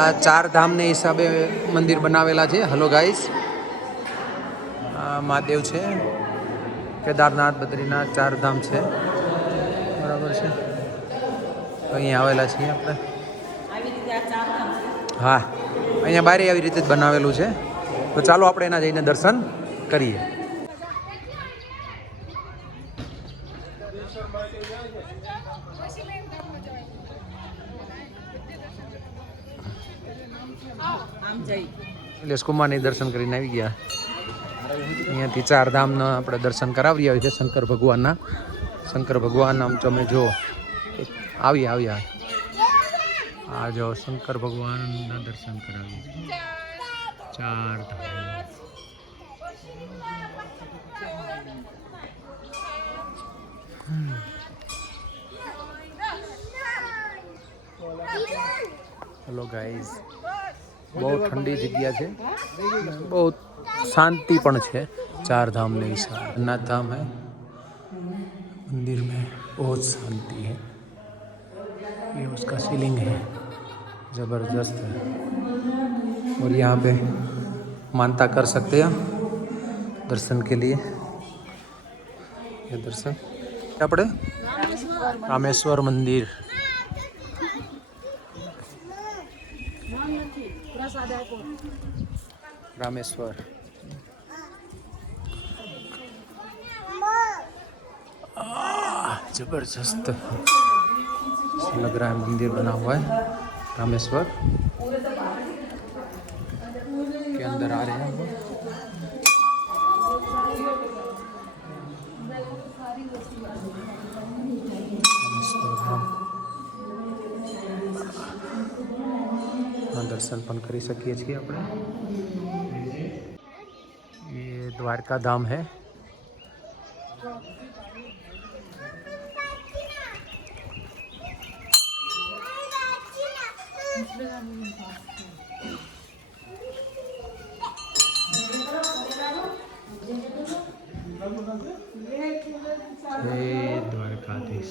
આ ચાર ધામને હિસાબે મંદિર બનાવેલા છે. હલો ગાઈસ, આ મહાદેવ છે, કેદારનાથ, બદ્રીનાથ, ચાર ધામ છે. બરાબર છે. તો અહીંયા આવેલા છીએ આપણે. હા, અહીંયા બારે આવી રીતે જ બનાવેલું છે. તો ચાલો આપણે એના જઈને દર્શન કરીએ. એટલે કુમારની દર્શન કરીને આવી ગયા. અહીંયાથી ચાર ધામના આપણે દર્શન કરાવી આવ્યા છે. શંકર ભગવાન આમ તમે જો આવ્યા આ જો શંકર ભગવાનના દર્શન કરાવીએ ચાર ધામ. હેલો ગાઈઝ, બહુ ઠંડી જગ્યા છે, બહુ शांति पण है. चार धाम नहीं नाथ धाम है. मंदिर में बहुत शांति है. ये उसका सीलिंग है, ज़बरदस्त है. और यहाँ पे मानता कर सकते हैं दर्शन के लिए. ये दर्शन अपने रामेश्वर मंदिर. रामेश्वर जबरदस्त लग रहा है. मंदिर बना हुआ है रामेश्वर के अंदर आ रहे हैं. रामेश्वर धाम दर्शन पण करी सकीए छीए આપણે. ये द्वारका धाम है. द्वारकाधीश.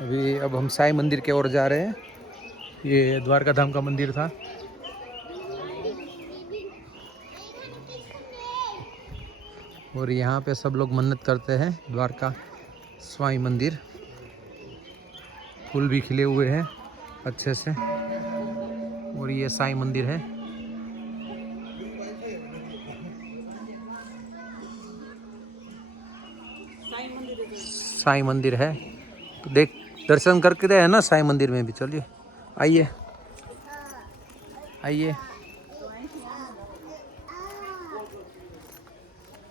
अभी अब हम साई मंदिर की ओर जा रहे हैं. ये द्वारका धाम का मंदिर था. और यहाँ पे सब लोग मन्नत करते हैं. द्वारका स्वामी मंदिर, फूल भी खिले हुए हैं अच्छे से. और ये साई मंदिर है. साई मंदिर है. तो देख दर्शन करके रहे हैं ना साई मंदिर में भी. चलिए आइए आइए,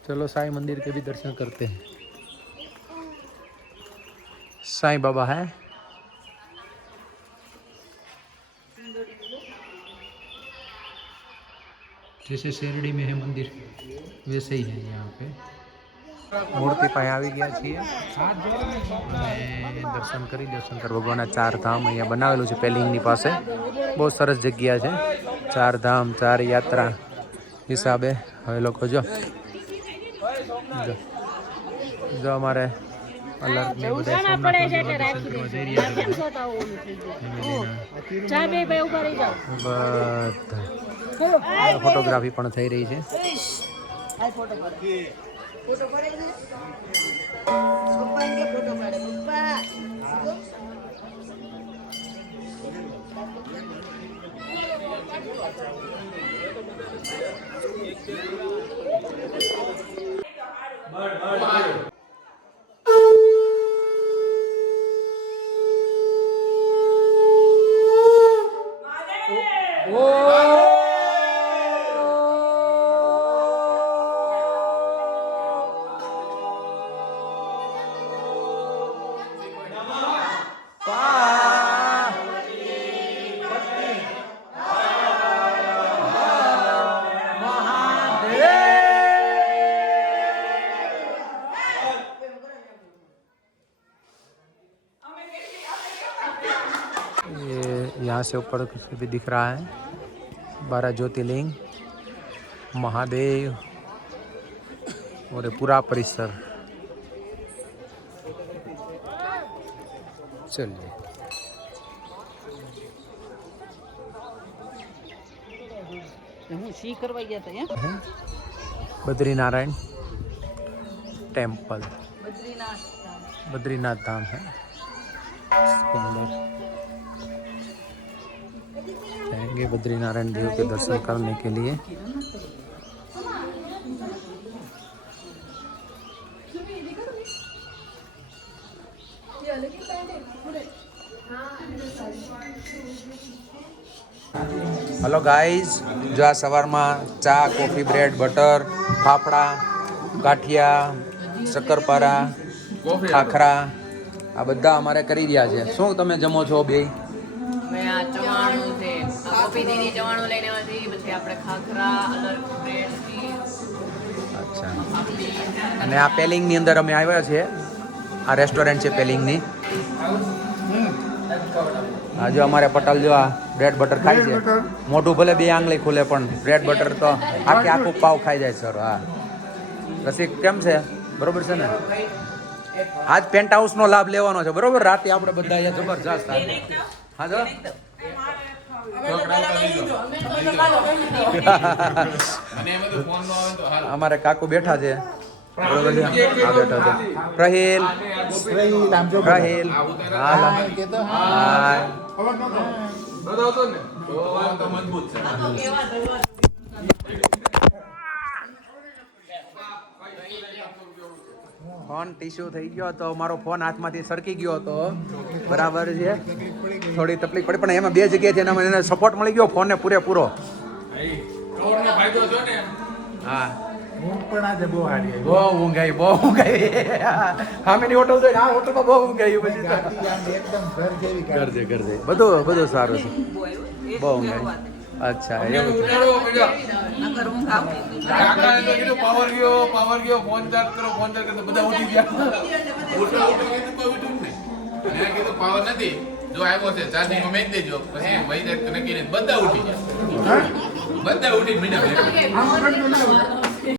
चलो साई मंदिर के भी दर्शन करते हैं. साईं बाबा है. जैसे शेरडी में है मंदिर वैसे ही है यहाँ पे. मूर्ति पाए આવી ગયા છીએ અને દર્શન કરી દો. શંકર ભગવાનના ચાર ધામ અહીંયા બનાવેલું છે પેલિંગની પાસે. બહુ સરસ જગ્યા છે. ચાર ધામ ચાર યાત્રા હિસાબે હવે લોકો જો हमारे अलग में બધા फोटोग्राफी પણ થઈ રહી છે. यहाँ से ऊपर कुछ भी दिख रहा है. 12 ज्योतिर्लिंग, महादेव और ये पूरा परिसर. चलिए હું સી કરવા ગયા હતા અહીંયા बद्रीनारायण टेम्पल, બદ્રીનાથ बद्रीनाथ धाम है इसके अंदर जाएंगे बद्रीनारायण देव के दर्शन करने के लिए। हेलो गाइस, जो आ सवाરમાં ચા, કોફી, બ્રેડ, બટર, ફાફડા, ગાંઠિયા, શક્કરપારા, ખાખરા આ બધા અમારે કરી રહ્યા છે। શું તમે જમો છો બે? મેં આ ચવાણું છે કોફી દીની ચવાણું લઈને આવી પછી આપણે ખાખરા અલગ બ્રેડ ચીઝ અચ્છા, આપલી અને આ પેલિંગની અંદર અમે આવ્યા છીએ। આ રેસ્ટોરન્ટ છે પેલિંગની। આ જો અમારે પટેલ જો આ બ્રેડ બટર ખાય છે, મોઢું ભલે બે આંગળી ખુલે પણ બ્રેડ બટર તો આખે આખું પાવ ખાઈ જાય સર। હા રસિક કેમ છે? બરોબર છે ને? આજ પેન્ટ હાઉસનો લાભ લેવાનો છે બરોબર? રાતે આપણે બધા અહીંયા જબરજસ્ત હા જો અમારે કાકુ બેઠા છે બરોબર છે, આ બેઠા છે પ્રહીલ પ્રહીલ હાલ હાય ફોન ટીસ્યુ થઈ ગયો તો મારો ફોન હાથમાંથી સરકી ગયો હતો બરાબર છે, થોડી તકલીફ પડી પણ એમાં બે જગ્યાએથી એના એને સપોર્ટ મળી ગયો ફોનને પૂરેપૂરો। હા બહુ ઊંઘ આવી, બહુ ઊંઘ આવી। સામેની હોટલ તો આ હોટલમાં બહુ ઊંઘ આવી પછી કરજે બધું સારું છે, બહુ ઊંઘ આવી। અચ્છા એવું પાવર ગયો ફોન ચાર્જ કરો બધા ઉઠી ગયા। મેં કીધું પાવર નથી, જો આવ્યો છે ચાર્જિંગ માં મેક દેજો, પછી વહી જાય નક્કી બધા ઉઠી ગયા, બધા ઉઠી મીડા